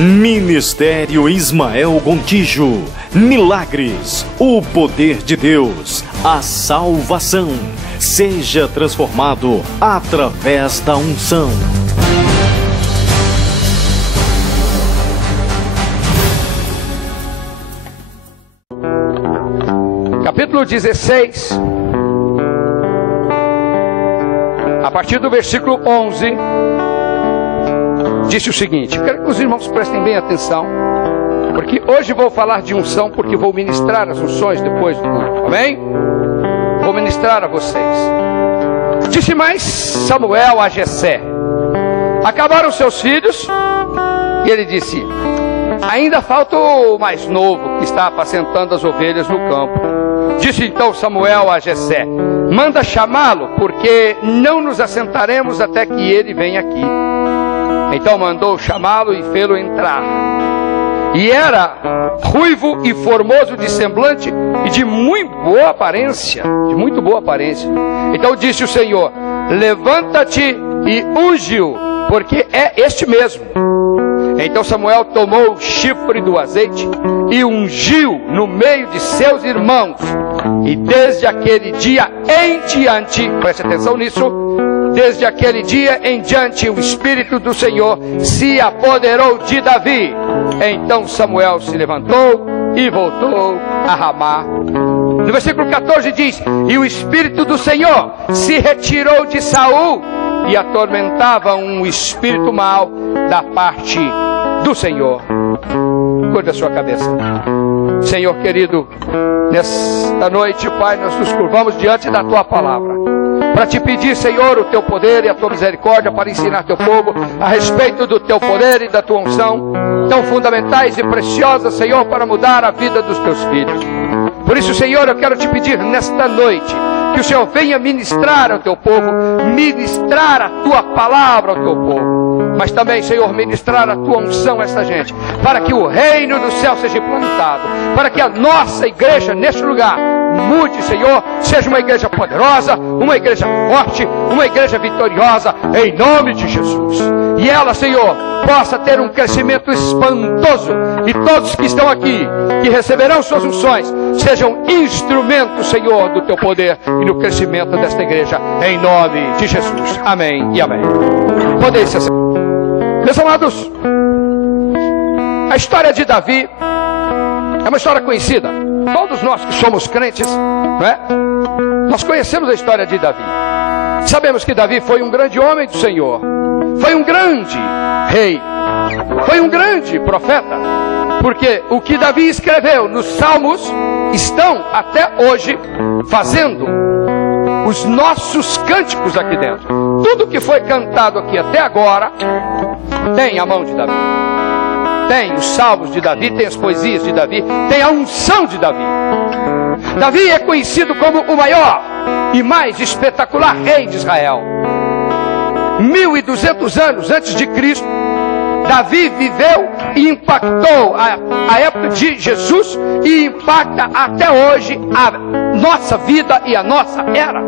Ministério Ismael Gontijo. Milagres, o poder de Deus, a salvação. Seja transformado através da unção. Capítulo 16, a partir do versículo 11, disse o seguinte. Eu quero que os irmãos prestem bem atenção, porque hoje vou falar de unção, porque vou ministrar as unções depois do culto, amém? Vou ministrar a vocês. Disse mais Samuel a Jessé: acabaram seus filhos? E ele disse: ainda falta o mais novo, que está apacentando as ovelhas no campo. Disse então Samuel a Jessé: manda chamá-lo, porque não nos assentaremos até que ele venha aqui. Então mandou chamá-lo e fê-lo entrar. E era ruivo e formoso de semblante e de muito boa aparência. Então disse o Senhor: levanta-te e unge-o, porque é este mesmo. Então Samuel tomou o chifre do azeite e ungiu no meio de seus irmãos. E desde aquele dia em diante, preste atenção nisso, desde aquele dia em diante o Espírito do Senhor se apoderou de Davi. Então Samuel se levantou e voltou a Ramá. No versículo 14 diz: e o Espírito do Senhor se retirou de Saul, e atormentava um espírito mau da parte do Senhor. Curva a sua cabeça. Senhor querido, nesta noite, Pai, nós nos curvamos diante da Tua palavra, para Te pedir, Senhor, o Teu poder e a Tua misericórdia, para ensinar Teu povo a respeito do Teu poder e da Tua unção, tão fundamentais e preciosas, Senhor, para mudar a vida dos Teus filhos. Por isso, Senhor, eu quero Te pedir nesta noite, que o Senhor venha ministrar ao Teu povo, ministrar a Tua palavra ao Teu povo, mas também, Senhor, ministrar a Tua unção a esta gente, para que o reino do céu seja implantado, para que a nossa igreja neste lugar mude, Senhor, seja uma igreja poderosa, uma igreja forte, uma igreja vitoriosa, em nome de Jesus. E ela, Senhor, possa ter um crescimento espantoso, e todos que estão aqui, que receberão suas unções, sejam instrumentos, Senhor, do Teu poder e no crescimento desta igreja, em nome de Jesus. Amém e amém. Podem se assentar. Meus amados, a história de Davi é uma história conhecida. Todos nós que somos crentes, não é? Nós conhecemos a história de Davi. Sabemos que Davi foi um grande homem do Senhor, foi um grande rei, foi um grande profeta, porque o que Davi escreveu nos Salmos estão até hoje fazendo os nossos cânticos aqui dentro. Tudo que foi cantado aqui até agora tem a mão de Davi, tem os salmos de Davi, tem as poesias de Davi, tem a unção de Davi. Davi é conhecido como o maior e mais espetacular rei de Israel. 1200 anos antes de Cristo, Davi viveu e impactou a época de Jesus, e impacta até hoje a nossa vida e a nossa era.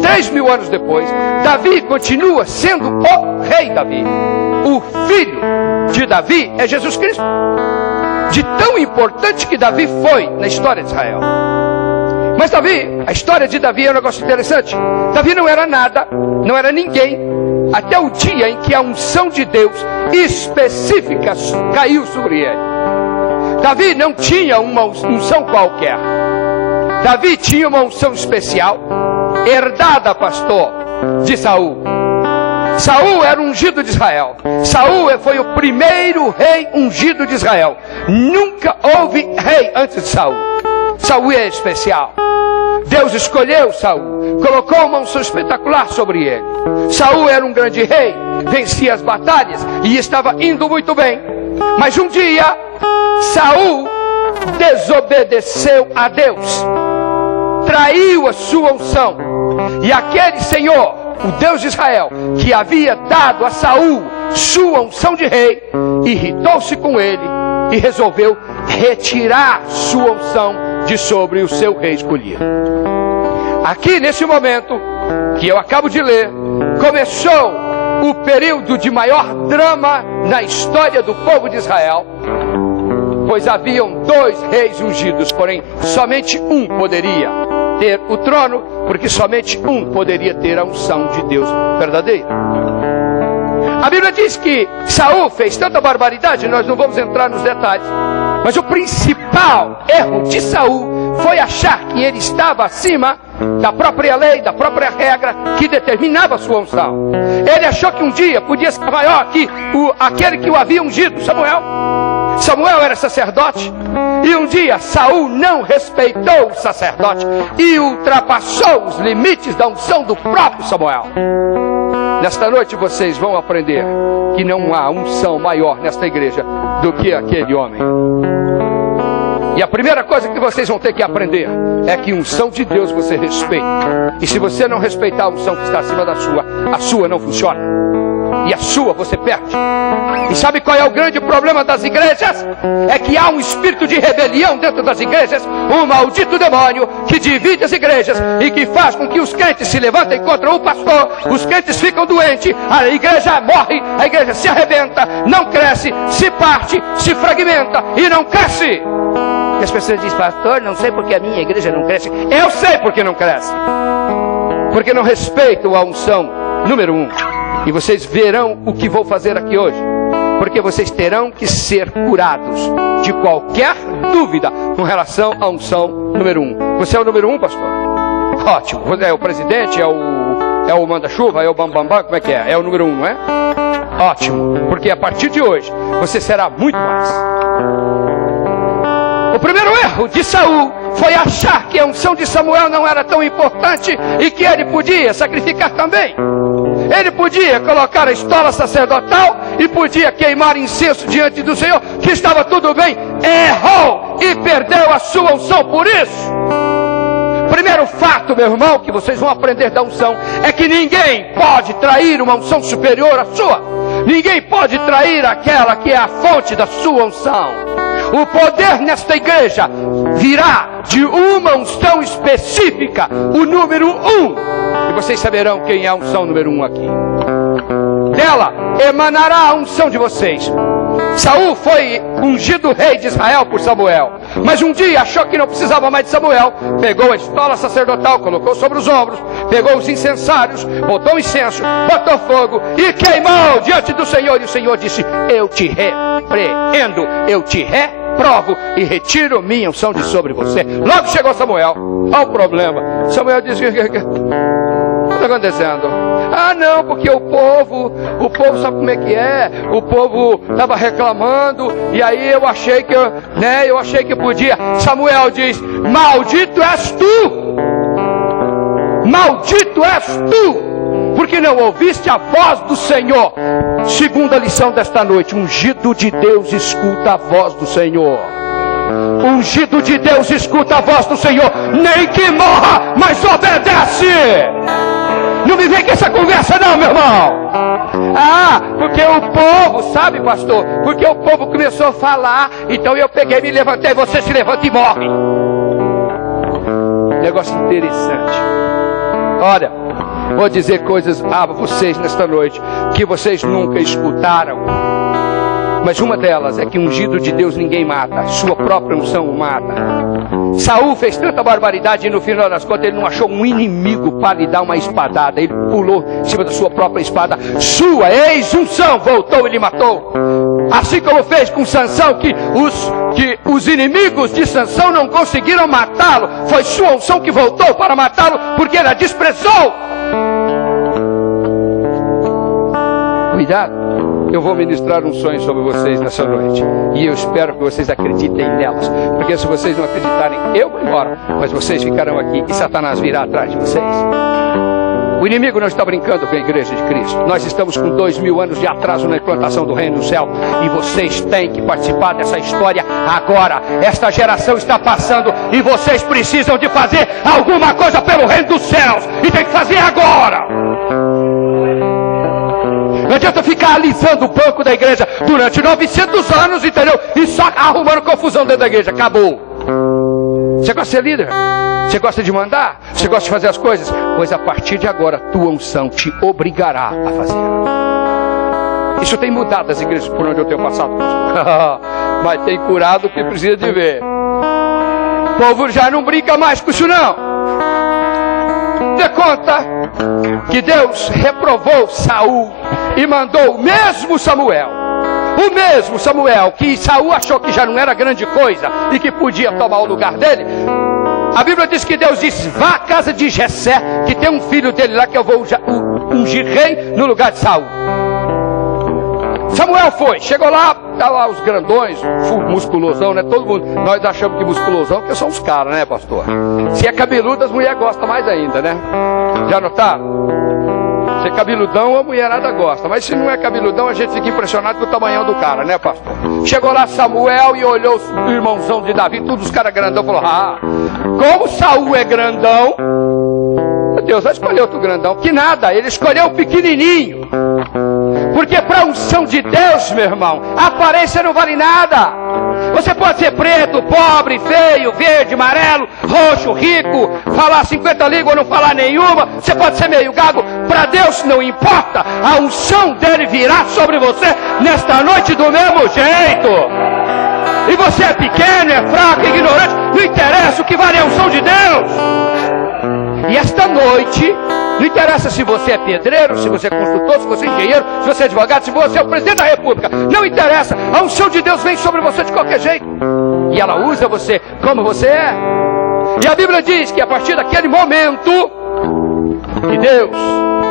3000 anos depois, Davi continua sendo o rei Davi. O filho de Davi é Jesus Cristo. De tão importante que Davi foi na história de Israel. Mas Davi, a história de Davi é um negócio interessante. Davi não era nada, não era ninguém, até o dia em que a unção de Deus específica caiu sobre ele. Davi não tinha uma unção qualquer. Davi tinha uma unção especial, herdada, pastor, de Saul. Saul era ungido de Israel. Saul foi o primeiro rei ungido de Israel. Nunca houve rei antes de Saul. Saul é especial. Deus escolheu Saul, colocou uma unção espetacular sobre ele. Saul era um grande rei, vencia as batalhas e estava indo muito bem. Mas um dia, Saul desobedeceu a Deus, traiu a sua unção. E aquele Senhor, o Deus de Israel, que havia dado a Saul sua unção de rei, irritou-se com ele e resolveu retirar sua unção de sobre o seu rei escolhido. Aqui nesse momento que eu acabo de ler, começou o período de maior drama na história do povo de Israel, pois haviam 2 reis ungidos, porém somente um poderia ter o trono, porque somente um poderia ter a unção de Deus verdadeira. A Bíblia diz que Saul fez tanta barbaridade, nós não vamos entrar nos detalhes, mas o principal erro de Saul foi achar que ele estava acima da própria lei, da própria regra que determinava a sua unção. Ele achou que um dia podia ser maior que aquele que o havia ungido, Samuel. Samuel era sacerdote, e um dia Saul não respeitou o sacerdote e ultrapassou os limites da unção do próprio Samuel. Nesta noite vocês vão aprender que não há unção maior nesta igreja do que aquele homem. E a primeira coisa que vocês vão ter que aprender é que a unção de Deus você respeita. E se você não respeitar a unção que está acima da sua, a sua não funciona. E a sua você perde. E sabe qual é o grande problema das igrejas? É que há um espírito de rebelião dentro das igrejas, um maldito demônio que divide as igrejas e que faz com que os crentes se levantem contra o pastor, os crentes ficam doentes, a igreja morre, a igreja se arrebenta, não cresce, se parte, se fragmenta e não cresce. E as pessoas dizem, pastor, não sei porque a minha igreja não cresce. Eu sei porque não cresce. Porque não respeitam a unção, número 1. E vocês verão o que vou fazer aqui hoje. Porque vocês terão que ser curados de qualquer dúvida com relação à unção número 1. Você é o número 1, pastor? Ótimo. É o presidente, é o manda-chuva, é o bambambam, como é que é? É o número 1, não é? Ótimo. Porque a partir de hoje, você será muito mais. O primeiro erro de Saul foi achar que a unção de Samuel não era tão importante e que ele podia sacrificar também. Ele podia colocar a estola sacerdotal e podia queimar incenso diante do Senhor, que estava tudo bem. Errou e perdeu a sua unção por isso. Primeiro fato, meu irmão, que vocês vão aprender da unção é que ninguém pode trair uma unção superior à sua. Ninguém pode trair aquela que é a fonte da sua unção. O poder nesta igreja virá de uma unção específica, o número 1. E vocês saberão quem é a unção número 1 aqui. Dela emanará a unção de vocês. Saul foi ungido rei de Israel por Samuel, mas um dia achou que não precisava mais de Samuel. Pegou a estola sacerdotal, colocou sobre os ombros, pegou os incensários, botou incenso, botou fogo e queimou diante do Senhor. E o Senhor disse, eu te repreendo, eu te reprovo e retiro minha unção de sobre você. Logo chegou Samuel. Olha o problema. Samuel disse, o que está acontecendo? Ah, não, porque o povo sabe como é que é? O povo estava reclamando e aí eu achei que podia. Samuel diz, maldito és tu! Maldito és tu! Porque não ouviste a voz do Senhor. Segunda lição desta noite, ungido de Deus escuta a voz do Senhor. Ungido de Deus escuta a voz do Senhor, nem que morra, mas obedece. Não me vem com essa conversa não, meu irmão. Ah, porque o povo, sabe, pastor? Porque o povo começou a falar, então eu peguei, me levantei, você se levanta e morre. Negócio interessante. Olha, vou dizer coisas a vocês nesta noite que vocês nunca escutaram. Mas uma delas é que ungido de Deus ninguém mata, sua própria unção o mata. Saul fez tanta barbaridade e no final das contas ele não achou um inimigo para lhe dar uma espadada. Ele pulou em cima da sua própria espada. Sua ex-unção voltou e lhe matou. Assim como fez com Sansão, que os inimigos de Sansão não conseguiram matá-lo. Foi sua unção que voltou para matá-lo porque ele a desprezou. Cuidado. Eu vou ministrar um sonho sobre vocês nessa noite. E eu espero que vocês acreditem nelas. Porque se vocês não acreditarem, eu vou embora. Mas vocês ficarão aqui e Satanás virá atrás de vocês. O inimigo não está brincando com a igreja de Cristo. Nós estamos com 2000 anos de atraso na implantação do reino do céu. E vocês têm que participar dessa história agora. Esta geração está passando e vocês precisam de fazer alguma coisa pelo reino dos céus. E tem que fazer agora. Não adianta ficar alisando o banco da igreja durante 900 anos, entendeu? E só arrumando confusão dentro da igreja. Acabou. Você gosta de ser líder? Você gosta de mandar? Você gosta de fazer as coisas? Pois a partir de agora, tua unção te obrigará a fazer. Isso tem mudado as igrejas por onde eu tenho passado, pastor. Mas tem curado o que precisa de ver. O povo já não brinca mais com isso não. Dê conta que Deus reprovou Saul e mandou o mesmo Samuel. O mesmo Samuel que Saul achou que já não era grande coisa e que podia tomar o lugar dele. A Bíblia diz que Deus disse: vá à casa de Jessé, que tem um filho dele lá que eu vou ungir rei no lugar de Saul. Samuel foi, chegou lá, estavam lá os grandões, musculosão, né? Todo mundo, nós achamos que musculosão, porque são os caras, né, pastor? Se é cabeludo, as mulheres gostam mais ainda, né? Já notaram? Se é cabeludão, a mulherada gosta. Mas se não é cabeludão, a gente fica impressionado com o tamanhão do cara, né, pastor? Chegou lá Samuel e olhou o irmãozão de Davi, todos os caras grandão, falou: ah, como Saul é grandão, Deus vai escolher outro grandão. Que nada, ele escolheu o pequenininho. Porque para a unção de Deus, meu irmão, a aparência não vale nada. Você pode ser preto, pobre, feio, verde, amarelo, roxo, rico, falar 50 línguas ou não falar nenhuma. Você pode ser meio gago. Para Deus não importa. A unção dele virá sobre você nesta noite do mesmo jeito. E você é pequeno, é fraco, é ignorante, não interessa, o que vale é a unção de Deus. E esta noite, não interessa se você é pedreiro, se você é construtor, se você é engenheiro, se você é advogado, se você é o presidente da república, não interessa, a unção de Deus vem sobre você de qualquer jeito, e ela usa você como você é. E a Bíblia diz que a partir daquele momento, que Deus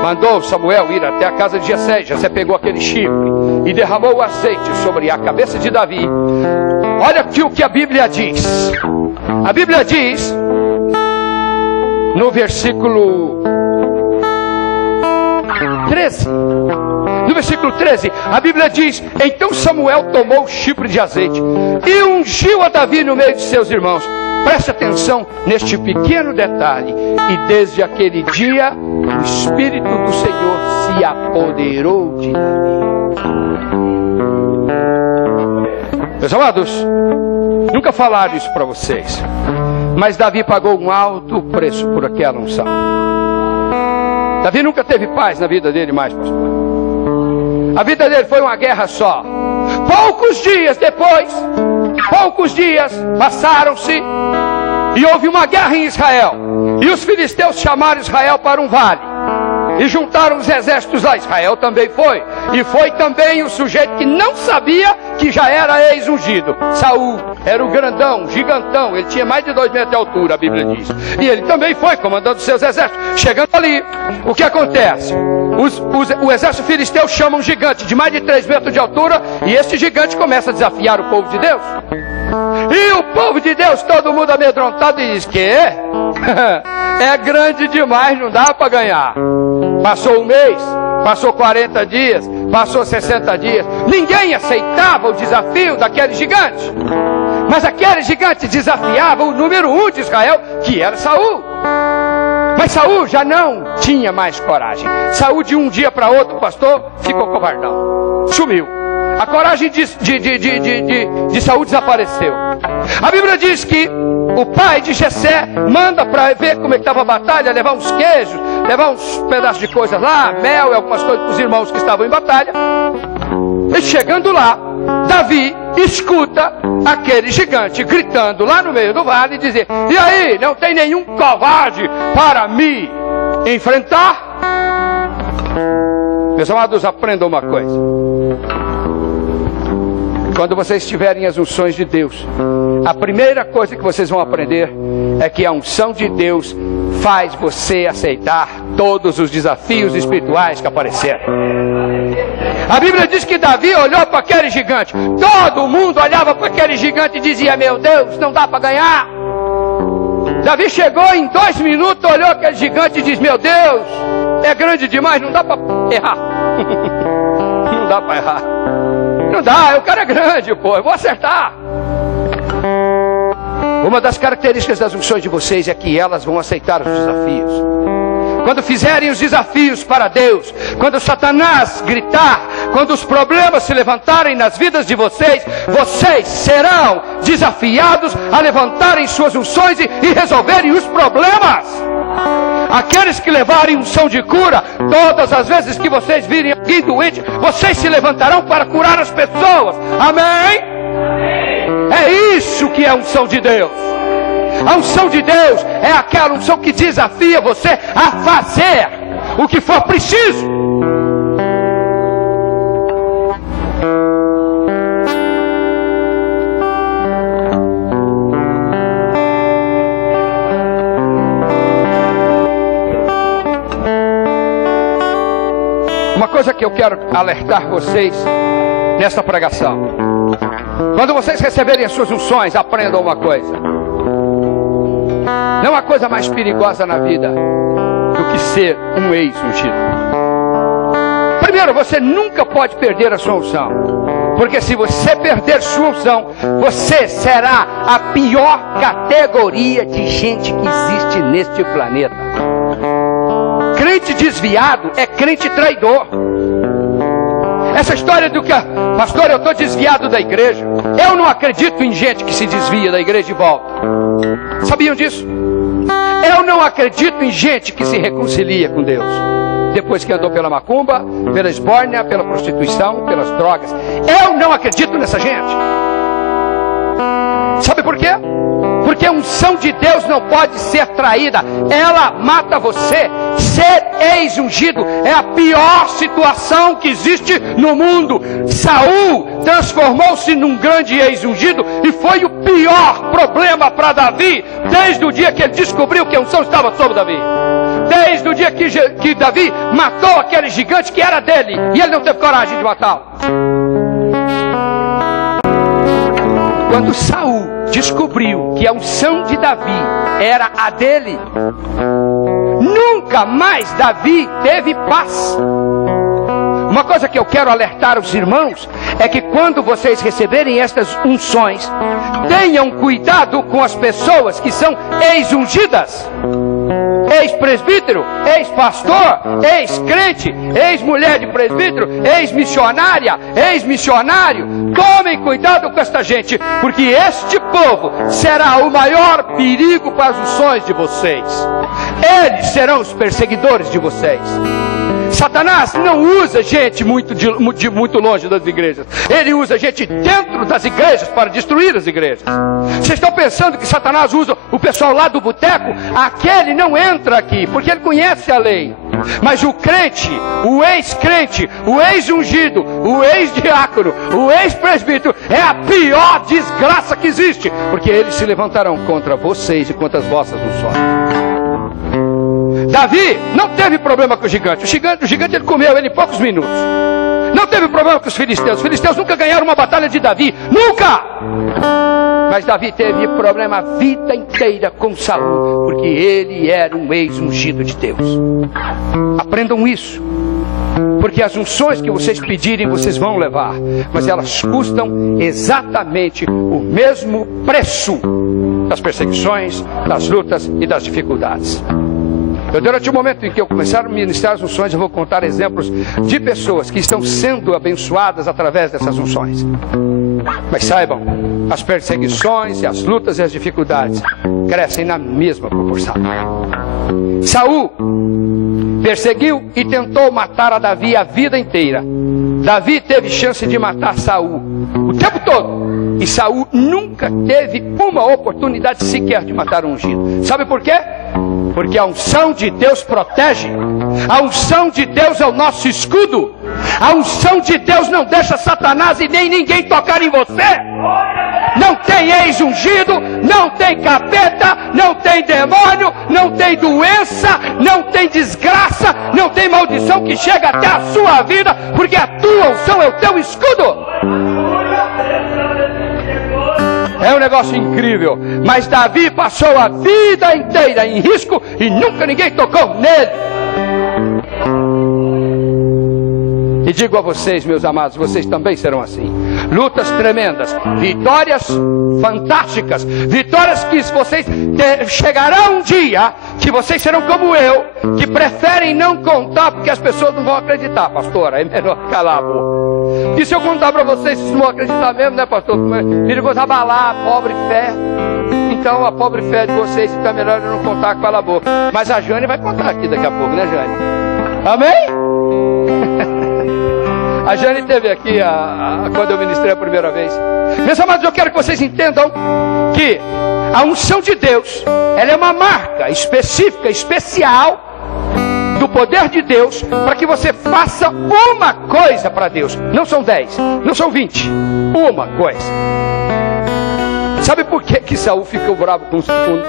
mandou Samuel ir até a casa de Jessé. Jessé pegou aquele chifre e derramou o azeite sobre a cabeça de Davi. Olha aqui o que a Bíblia diz. A Bíblia diz, no versículo 13, no versículo 13, a Bíblia diz: então Samuel tomou o chifre de azeite e ungiu a Davi no meio de seus irmãos. Preste atenção neste pequeno detalhe. E desde aquele dia, o Espírito do Senhor se apoderou de Davi. Meus amados, nunca falaram isso para vocês, mas Davi pagou um alto preço por aquela unção. Davi nunca teve paz na vida dele mais, pastor. A vida dele foi uma guerra só. Poucos dias depois, poucos dias passaram-se e houve uma guerra em Israel. E os filisteus chamaram Israel para um vale e juntaram os exércitos lá. Israel também foi. E foi também o sujeito que não sabia que já era ex-ungido. Saul era o grandão, gigantão. Ele tinha mais de 2 metros de altura, a Bíblia diz. E ele também foi comandando seus exércitos. Chegando ali, o que acontece? O exército filisteu chama um gigante de mais de 3 metros de altura. E esse gigante começa a desafiar o povo de Deus. E o povo de Deus, todo mundo amedrontado, e diz: que é grande demais, não dá para ganhar. Passou um mês, passou 40 dias, passou 60 dias. Ninguém aceitava o desafio daquele gigante. Mas aquele gigante desafiava o número 1 de Israel, que era Saul. Mas Saul já não tinha mais coragem. Saul, de um dia para outro, pastor, ficou covardão. Sumiu. A coragem de Saul desapareceu. A Bíblia diz que o pai de Jessé manda para ver como é que estava a batalha, levar uns queijos, levar uns pedaços de coisas lá, mel e algumas coisas para os irmãos que estavam em batalha. E chegando lá, Davi escuta aquele gigante gritando lá no meio do vale e dizer: e aí, não tem nenhum covarde para me enfrentar? Meus amados, aprendam uma coisa. Quando vocês tiverem as unções de Deus, a primeira coisa que vocês vão aprender é que a unção de Deus faz você aceitar todos os desafios espirituais que aparecerem. A Bíblia diz que Davi olhou para aquele gigante. Todo mundo olhava para aquele gigante e dizia: meu Deus, não dá para ganhar. Davi chegou em 2 minutos, olhou aquele gigante e disse: meu Deus, é grande demais, não dá para errar. Não dá para errar. Não dá, o cara é grande, pô, eu vou acertar. Uma das características das unções de vocês é que elas vão aceitar os desafios. Quando fizerem os desafios para Deus, quando Satanás gritar, quando os problemas se levantarem nas vidas de vocês, vocês serão desafiados a levantarem suas unções e resolverem os problemas. Aqueles que levarem unção de cura, todas as vezes que vocês virem alguém doente, vocês se levantarão para curar as pessoas. Amém? É isso que é a unção de Deus. A unção de Deus é aquela unção que desafia você a fazer o que for preciso. Uma coisa que eu quero alertar vocês nesta pregação: quando vocês receberem as suas unções, aprendam uma coisa. Não há coisa mais perigosa na vida do que ser um ex-ungido. Primeiro, você nunca pode perder a sua unção, porque se você perder sua unção, você será a pior categoria de gente que existe neste planeta. Crente desviado é crente traidor. Essa história do que, pastor, eu estou desviado da igreja. Eu não acredito em gente que se desvia da igreja e volta. Sabiam disso? Eu não acredito em gente que se reconcilia com Deus depois que andou pela macumba, pela esbórnia, pela prostituição, pelas drogas. Eu não acredito nessa gente. Sabe por quê? Porque a unção de Deus não pode ser traída. Ela mata você. Ser ex-ungido é a pior situação que existe no mundo. Saul transformou-se num grande ex-ungido e foi o pior problema para Davi, desde o dia que ele descobriu que a unção estava sobre Davi. Desde o dia que Davi matou aquele gigante que era dele, e ele não teve coragem de matá-lo. Quando Saul descobriu que a unção de Davi era a dele, nunca mais Davi teve paz. Uma coisa que eu quero alertar os irmãos é que quando vocês receberem estas unções, tenham cuidado com as pessoas que são ex-ungidas. Ex-presbítero, ex-pastor, ex-crente, ex-mulher de presbítero, ex-missionária, ex-missionário. Tomem cuidado com esta gente, porque este povo será o maior perigo para as unções de vocês. Eles serão os perseguidores de vocês. Satanás não usa gente muito longe das igrejas. Ele usa gente dentro das igrejas para destruir as igrejas. Vocês estão pensando que Satanás usa o pessoal lá do boteco? Aquele não entra aqui, porque ele conhece a lei. Mas o crente, o ex-crente, o ex-ungido, o ex-diácono, o ex-presbítero é a pior desgraça que existe, porque eles se levantarão contra vocês e contra as vossas unções. Davi não teve problema com o gigante. O gigante ele comeu ele em poucos minutos. Não teve problema com os filisteus. Os filisteus nunca ganharam uma batalha de Davi. Nunca! Mas Davi teve problema a vida inteira com Saul, porque ele era um ex-ungido de Deus. Aprendam isso. Porque as unções que vocês pedirem, vocês vão levar. Mas elas custam exatamente o mesmo preço das perseguições, das lutas e das dificuldades. Durante o momento em que eu começar a ministrar as unções, eu vou contar exemplos de pessoas que estão sendo abençoadas através dessas unções. Mas saibam, as perseguições e as lutas e as dificuldades crescem na mesma proporção. Saul perseguiu e tentou matar a Davi a vida inteira. Davi teve chance de matar Saul o tempo todo, e Saul nunca teve uma oportunidade sequer de matar um ungido. Sabe por quê? Porque a unção de Deus protege. A unção de Deus é o nosso escudo. A unção de Deus não deixa Satanás e nem ninguém tocar em você. Não tem ex-ungido, não tem capeta, não tem demônio, não tem doença, não tem desgraça, não tem maldição que chega até a sua vida, porque a tua unção é o teu escudo. É um negócio incrível. Mas Davi passou a vida inteira em risco e nunca ninguém tocou nele. E digo a vocês, meus amados, vocês também serão assim. Lutas tremendas, vitórias fantásticas, vitórias que vocês chegará um dia que vocês serão como eu, que preferem não contar porque as pessoas não vão acreditar. Pastor, é melhor calar a boca. E se eu contar para vocês, vocês não vão acreditar mesmo, né, pastor? Perigoso abalar a pobre fé. então a pobre fé de vocês, então é melhor eu não contar com ela boca. Mas a Jane vai contar aqui daqui a pouco, né, Jane? Amém? A Jane esteve aqui quando eu ministrei a primeira vez. Meus amados, eu quero que vocês entendam que a unção de Deus, ela é uma marca específica, especial do poder de Deus, para que você faça uma coisa para Deus. Não são 10, não são 20, uma coisa. Sabe por que Saul ficou bravo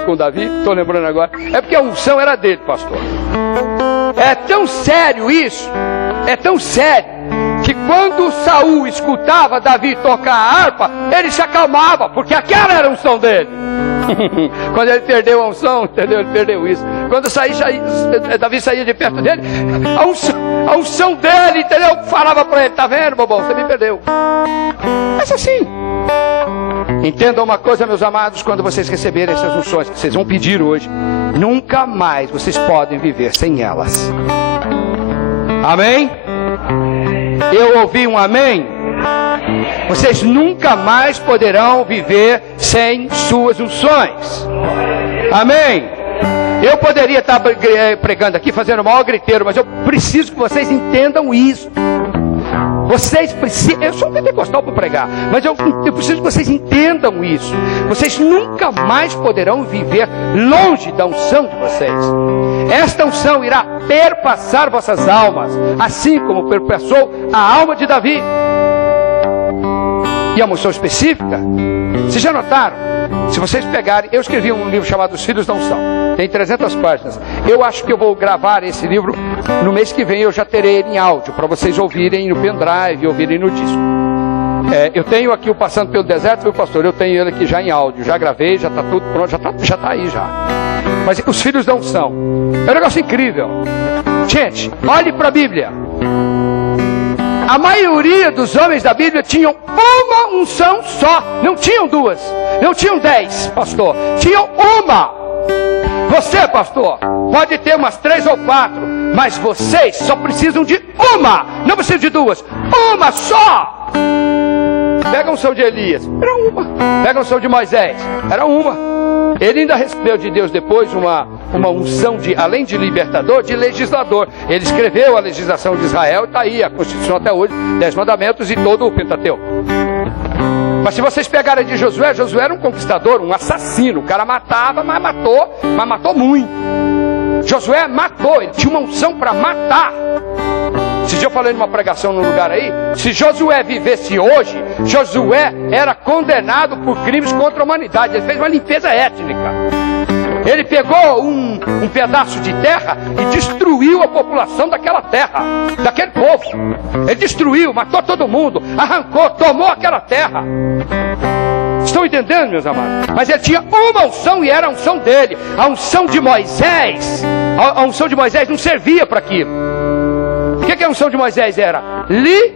com Davi? Estou lembrando agora. É porque a unção era dele, pastor. É tão sério isso, é tão sério, que quando Saul escutava Davi tocar a harpa, ele se acalmava, porque aquela era a unção dele. Quando ele perdeu a unção, entendeu? Ele perdeu isso. Quando Davi saía de perto dele, a unção dele, entendeu? Falava para ele: tá vendo, bobão, você me perdeu. Mas assim, entendam uma coisa, meus amados, quando vocês receberem essas unções que vocês vão pedir hoje, nunca mais vocês podem viver sem elas. Amém? Eu ouvi um amém? Vocês nunca mais poderão viver sem suas unções. Amém? Eu poderia estar pregando aqui, fazendo o maior griteiro, mas eu preciso que vocês entendam isso. Vocês precisam, eu sou um pentecostal para pregar, mas eu preciso que vocês entendam isso. Vocês nunca mais poderão viver longe da unção de vocês. Esta unção irá perpassar vossas almas, assim como perpassou a alma de Davi. E a unção específica, vocês já notaram? Se vocês pegarem, eu escrevi um livro chamado Os Filhos da Unção, tem 300 páginas. Eu acho que eu vou gravar esse livro no mês que vem. Eu já terei ele em áudio, para vocês ouvirem no pendrive, ouvirem no disco. Eu tenho aqui o Passando pelo Deserto, viu, pastor? Eu tenho ele aqui já em áudio, já gravei, já está tudo pronto, já está aí já. Mas Os Filhos da Unção é um negócio incrível. Gente, olhe para a Bíblia. A maioria dos homens da Bíblia tinham uma unção só. Não tinham duas, não tinham 10, pastor. Tinham uma. Você, pastor, pode ter umas 3 ou 4, mas vocês só precisam de uma. Não precisam de duas, uma só. Pega a unção de Elias, era uma. Pega a unção de Moisés, era uma. Ele ainda recebeu de Deus depois uma unção de, além de libertador, de legislador. Ele escreveu a legislação de Israel e está aí a Constituição até hoje, 10 mandamentos e todo o Pentateuco. Mas se vocês pegarem de Josué, Josué era um conquistador, um assassino. O cara matava, mas matou muito. Josué matou, ele tinha uma unção para matar. Esse dia eu falei numa pregação num lugar aí, se Josué vivesse hoje, Josué era condenado por crimes contra a humanidade. Ele fez uma limpeza étnica. Ele pegou um pedaço de terra e destruiu a população daquela terra, daquele povo. Ele destruiu, matou todo mundo, arrancou, tomou aquela terra. Estão entendendo, meus amados? Mas ele tinha uma unção e era a unção dele. A unção de Moisés, a unção de Moisés não servia para aquilo. O que a unção de Moisés era? Libertação.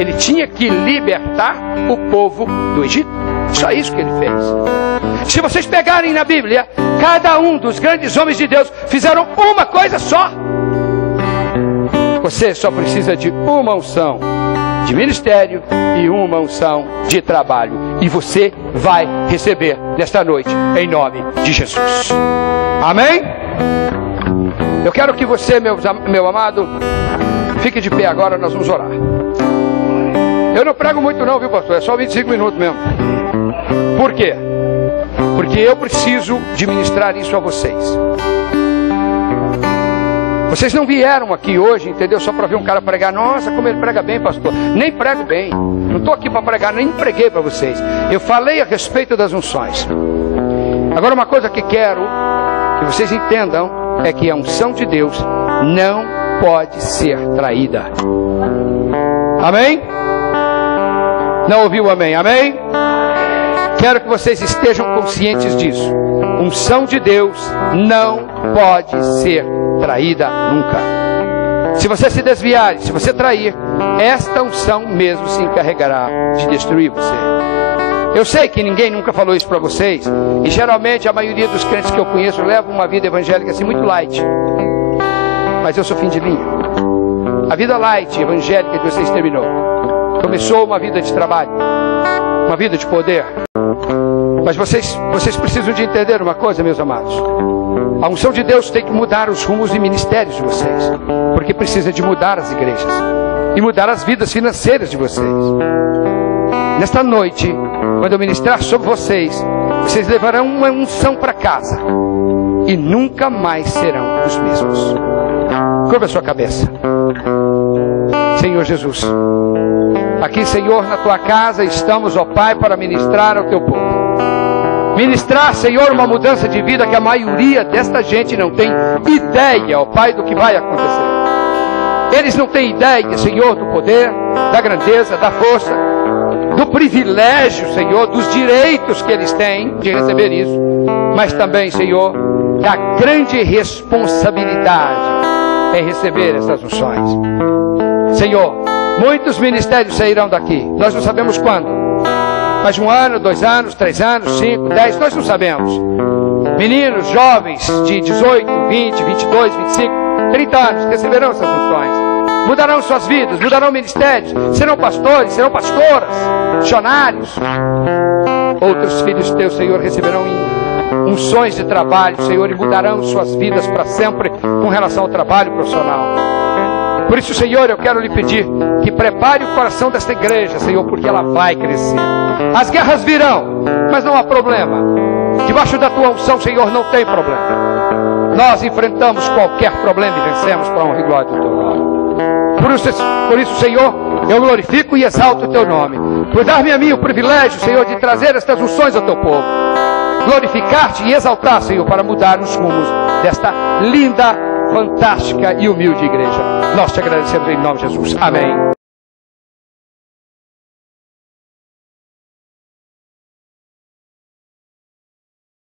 Ele tinha que libertar o povo do Egito. Só isso que ele fez. Se vocês pegarem na Bíblia, cada um dos grandes homens de Deus fizeram uma coisa só. Você só precisa de uma unção de ministério e uma unção de trabalho. E você vai receber nesta noite, em nome de Jesus. Amém? Eu quero que você, meu amado, fique de pé agora, nós vamos orar. Eu não prego muito não, viu, pastor? É só 25 minutos mesmo. Por quê? Porque eu preciso de ministrar isso a vocês. Vocês não vieram aqui hoje, entendeu? Só para ver um cara pregar. Nossa, como ele prega bem, pastor. Nem prego bem. Não estou aqui para pregar, nem preguei para vocês. Eu falei a respeito das unções. Agora, uma coisa que quero que vocês entendam é que a unção de Deus não pode ser traída. Amém? Não ouviu amém? Amém? Quero que vocês estejam conscientes disso. Unção de Deus não pode ser traída nunca. Se você se desviar, se você trair, esta unção mesmo se encarregará de destruir você. Eu sei que ninguém nunca falou isso para vocês, e geralmente a maioria dos crentes que eu conheço levam uma vida evangélica assim muito light. Mas eu sou fim de linha. A vida light evangélica de vocês terminou. Começou uma vida de trabalho, uma vida de poder. Mas vocês precisam de entender uma coisa, meus amados. A unção de Deus tem que mudar os rumos e ministérios de vocês, porque precisa de mudar as igrejas e mudar as vidas financeiras de vocês. Nesta noite, quando eu ministrar sobre vocês, vocês levarão uma unção para casa e nunca mais serão os mesmos. Curva a sua cabeça. Senhor Jesus, aqui, Senhor, na tua casa estamos, ó Pai, para ministrar ao teu povo. Ministrar, Senhor, uma mudança de vida que a maioria desta gente não tem ideia, ó Pai, do que vai acontecer. Eles não têm ideia, Senhor, do poder, da grandeza, da força, do privilégio, Senhor, dos direitos que eles têm de receber isso, mas também, Senhor, da grande responsabilidade em receber essas unções. Senhor, muitos ministérios sairão daqui, nós não sabemos quando. Mais 1 ano, 2 anos, 3 anos, 5, 10, nós não sabemos. Meninos, jovens de 18, 20, 22, 25, 30 anos receberão essas unções. Mudarão suas vidas, mudarão ministérios, serão pastores, serão pastoras, missionários. Outros filhos teus, Senhor, receberão unções de trabalho, Senhor, e mudarão suas vidas para sempre com relação ao trabalho profissional. Por isso, Senhor, eu quero lhe pedir que prepare o coração desta igreja, Senhor, porque ela vai crescer. As guerras virão, mas não há problema. Debaixo da tua unção, Senhor, não tem problema. Nós enfrentamos qualquer problema e vencemos para a honra e glória do teu nome. Por isso, Senhor, eu glorifico e exalto o teu nome. Por dar-me a mim o privilégio, Senhor, de trazer estas unções ao teu povo. Glorificar-te e exaltar, Senhor, para mudar os rumos desta linda, fantástica e humilde igreja. Nós te agradecemos em nome de Jesus. Amém.